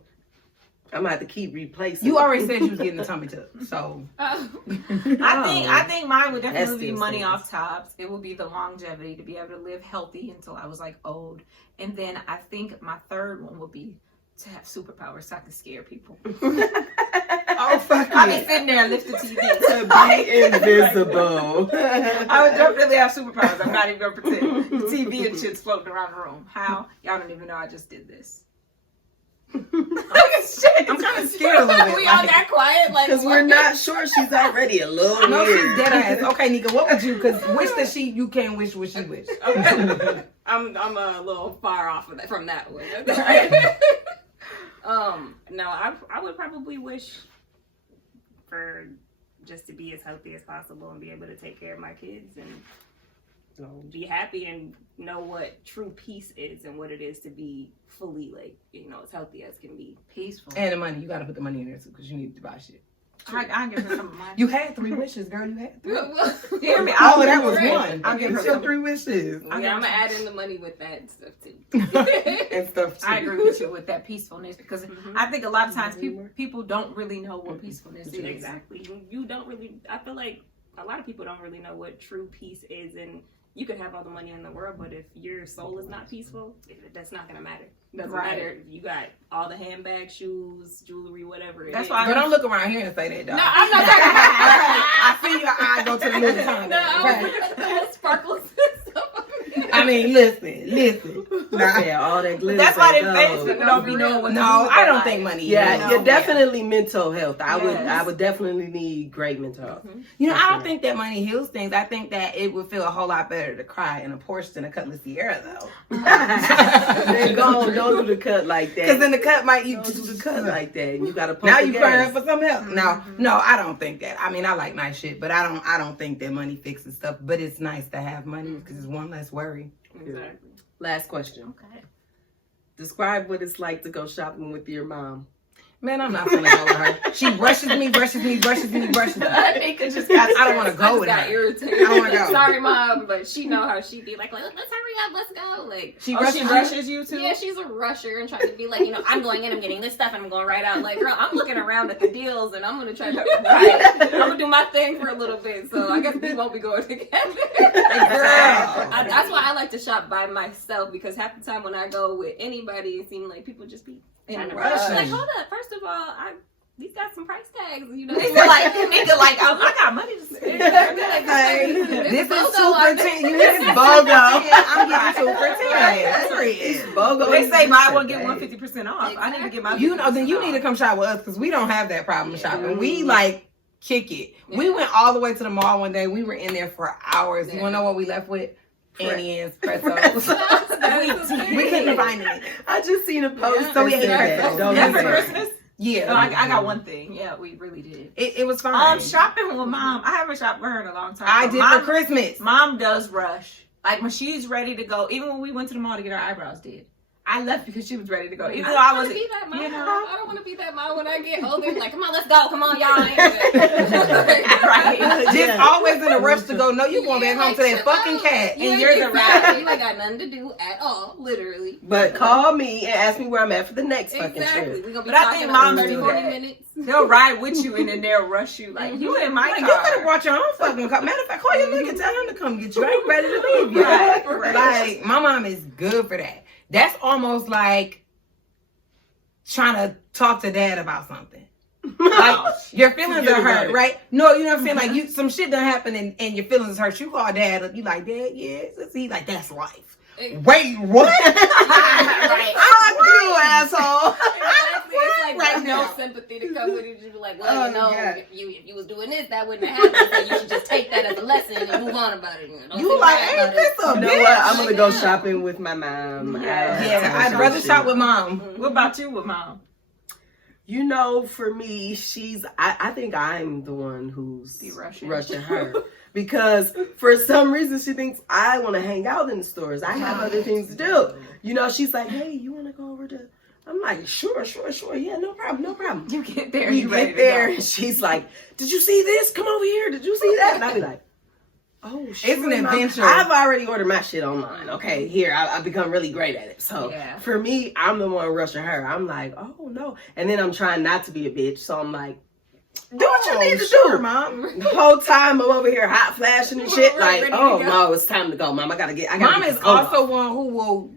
I'm gonna have to keep replacing. You it. already said you was getting the tummy tuck, so I think mine would That definitely be still money stands. off tops. It would be the longevity to be able to live healthy until I was like old. And then I think my third one would be to have superpowers so I can scare people. oh fuck I'll be it. sitting there and lift the TV. To be invisible. I would definitely have superpowers. I'm not even gonna pretend. The TV and shit's floating around the room. How? Y'all don't even know I just did this. I'm kind of scared a little bit. We all got quiet, like Because we're not sure she's already a little I know she's weird. dead ass. Okay, Nika, what would you? Because wish that you can't wish what she wish. I'm a little far off of that, from that one. No, I would probably wish for just to be as healthy as possible and be able to take care of my kids and be happy and know what true peace is and what it is to be fully as healthy as can be. Peaceful. And the money, you got to put the money in there too, because you need to buy shit. I give her some of mine. You had 3 wishes, girl. You had 3. You hear me? All of that was Right. one. I'll give her It's your some. 3 wishes. I'm gonna add in the money with that and stuff too. and stuff too. I agree with you with that peacefulness because Mm-hmm. I think a lot of times people don't really know what peacefulness is. Exactly. You don't really. I feel like a lot of people don't really know what true peace is, and you could have all the money in the world, but if your soul is not peaceful, that's not gonna matter. Doesn't matter if you got all the handbags, shoes, jewelry, whatever. That's it why is. But don't look around here and say that, dog. No, I'm not talking about. I see your eye go to the Louis Vuitton. No, I Okay. was looking at the whole sparkles and stuff. I mean, listen. Yeah, all that glitter. That's why that them famous gold. people don't be knowing what to do No, with I their don't life. think money. Yeah, you know? definitely mental health. I Yes. would definitely need great mental health. You know, I don't think that money heals things. I think that it would feel a whole lot better to cry in a Porsche than a Cutlass Sierra, though. Then don't do the cut like that. Because then the cut might Don't do the cut like that. And you gotta pump Now the you gas. crying for something else. No, I don't think that. I mean, I like nice shit, but I don't think that money fixes stuff. But it's nice to have money because it's one less worry. Exactly. Last question. Okay. Describe what it's like to go shopping with your mom. Man, I'm not gonna go with her. She brushes me. Nika just got. I don't wanna go with got her. irritated. I don't wanna go. Sorry, mom, but she know how she be like, let's hurry up, let's go. Like She She rushes you too? yeah, she's a rusher and trying to be like, I'm going in, I'm getting this stuff, and I'm going right out. Like, girl, I'm looking around at the deals, and I'm gonna try to I'm gonna do my thing for a little bit. So I guess we won't be going together. That's why I like to shop by myself because half the time when I go with anybody, it seems like people just be trying to rush. Like, hold up, first of all, these got some price tags, They feel like nigga, like I got money to spend. This is 2 for 10. You this is BOGO. I'm getting 2 for 10. It's BOGO. They say buy one get 150% off. I need to get my You know, then you 50% need to come shop with us because we don't have that problem shopping. Mm. We kick it. We went all the way to the mall one day. We were in there for hours. You want to know what we left with? Annie and espressos. We couldn't find anything. I just seen a post. So we that ate said breakfast. that. Don't Yes, do that. Christmas. Yeah. No, I got one thing. Yeah, we really did. It was fine. Shopping with mom. I haven't shopped with her in a long time. I did Mom, for Christmas. Mom does rush. Like when she's ready to go, even when we went to the mall to get our eyebrows did, I left because she was ready to go. Even though I wasn't. Be that mom. You know? I don't want to be that mom when I get older. Like, come on, let's go. Come on, y'all. Right. Just always in a rush to go. No, you going back home to that fucking cat. And you're the ride. You ain't got nothing to do at all, literally. But call me and ask me where I'm at for the next fucking Exactly. trip. We're gonna be But I talking think about moms 30, do 40 that. minutes. They'll ride with you and then they'll rush you. Like, you in my Like, car. you could have brought your own fucking car. Matter of fact, call your nigga, tell him to come get you. I ain't ready to leave you. Right. Like, my mom is good for that. That's almost like trying to talk to dad about something. Like, your feelings are hurt, right? No, you know what I'm saying? Like, you some shit done happen and your feelings hurt. You call dad, you like, Dad, yeah. See, like, that's life. Wait, what? Right. Fuck you, asshole. Exactly. It's like Right there's no now. sympathy to come with it. You be like, well, Oh, you know, God. if you was doing this, that wouldn't have happened. So you should just take that as a lesson and move on about it. Don't You feel like, bad ain't about this it. a You know bitch? what? I'm gonna go Yeah. shopping with my mom. Yeah, I'd rather shop with mom. What about you with mom? You know, for me, I think I'm the one who's Be rushing. her. Because for some reason she thinks I want to hang out in the stores. I have other things to do. You know, she's like, hey, you want to go over to... I'm like, sure. Yeah, no problem. You get there, We you ready get there, to and she's like, did you see this? Come over here. Did you see that? And I'll be like, oh, shit. It's an adventure. I've already ordered my shit online. Okay, here, I've become really great at it. So Yeah. for me, I'm the one rushing her. I'm like, oh, no. And then I'm trying not to be a bitch. So I'm like, do what you need to sure, do. mom. The whole time I'm over here hot flashing and shit. Right, Like, ready to oh, go. no, it's time to go, mom. I gotta get Mom this is coat also off. one who will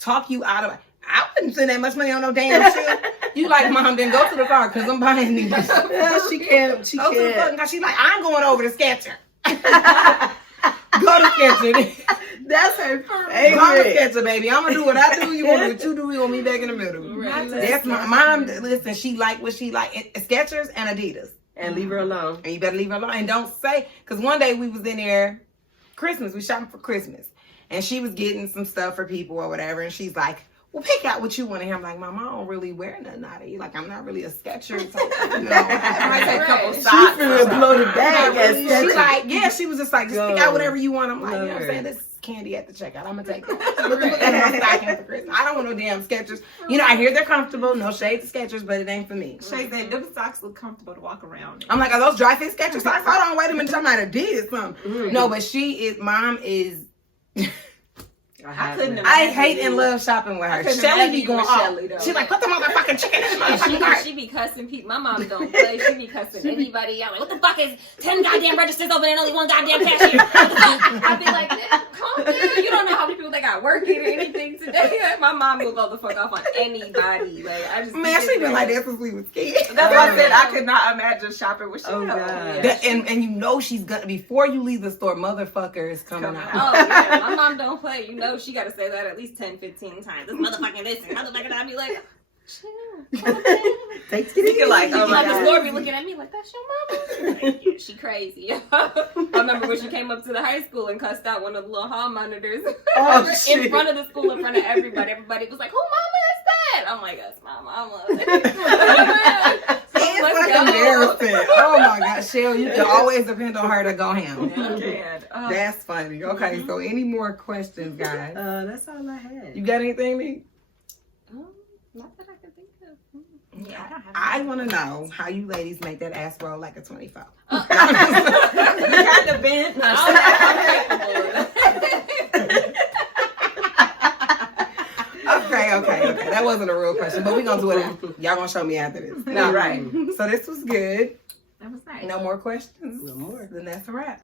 talk you out of. I wouldn't spend that much money on no damn shit. You like, Mom, then go to the car because I'm buying these. Yeah, she can't. She Go to the can't. fucking car. She's like, I'm going over to Skechers. Go to Skechers. That's her Go to favorite. Skechers, baby. I'm gonna do what I do. You want to do what you do. We gonna meet back in the middle. Right. That's my mom. Listen, she like what she like. Skechers and Adidas. And leave her alone. And you better leave her alone. And don't say, because one day we was in there, Christmas, we shopping for Christmas. And she was getting some stuff for people or whatever. And she's like, well, pick out what you want. And I'm like, Mom, I don't really wear nothing out of you. Like, I'm not really a Skechers type. You know, I might take a couple She socks. finna blow the bag as She's Skechers. like, yeah, she was just like, just pick out whatever you want. I'm like, you know what I'm Lord. saying? This is candy at the checkout. I'm going to take that. Look at my stocking for Christmas. I don't want no damn Skechers. You know, I hear they're comfortable. No shade to Skechers, but it ain't for me. Shay said, them socks look comfortable to walk around in. I'm like, are those dry fit Skechers socks? Hold on, wait a minute. Somebody did something. No, but mom is. I couldn't I hate and love shopping with her. couldn't Shelly imagine be you going with off. Shelly, though. She's like, put the motherfucking chicken in the motherfucking cart. She be cussing people. My mom don't play. She be cussing anybody out. Like, what the fuck is 10 goddamn registers open and only one goddamn cashier? What the fuck? I be like, calm down. You don't know how many people they got working or anything today. My mom will go the fuck off on anybody. Like, I just Man, she been like that since we was kids. That's why I said I could not imagine shopping with Oh, Chanel. God. And you know she's gonna, before you leave the store, motherfucker is coming out. Oh, yeah. My mom don't play. You know she got to say that at least 10, 15 times. This motherfucking this and motherfucking that. I be like, chill. Take Thinking like, oh my Like the God. store be looking at me like, that's your mama? Like, yeah, she crazy. I remember when she came up to the high school and cussed out one of the little hall monitors Oh, in shit. front of the school, in front of everybody. Everybody was like, who mama is that? I'm like, that's my mama. It's Let's like go. embarrassing. Oh my God, Shell, you can always depend on her to go ham. I can't. Oh. That's funny. Okay, so any more questions, guys? That's all I had. You got anything, Nick? Not that I can think of. Yeah, I don't have I want to know how you ladies make that ass roll like a 24. You kind of bent. Okay. That wasn't a real question, but we're going to do it after. Y'all going to show me after this. No, right. So this was good. That was nice. No more questions? No more. Then that's a wrap.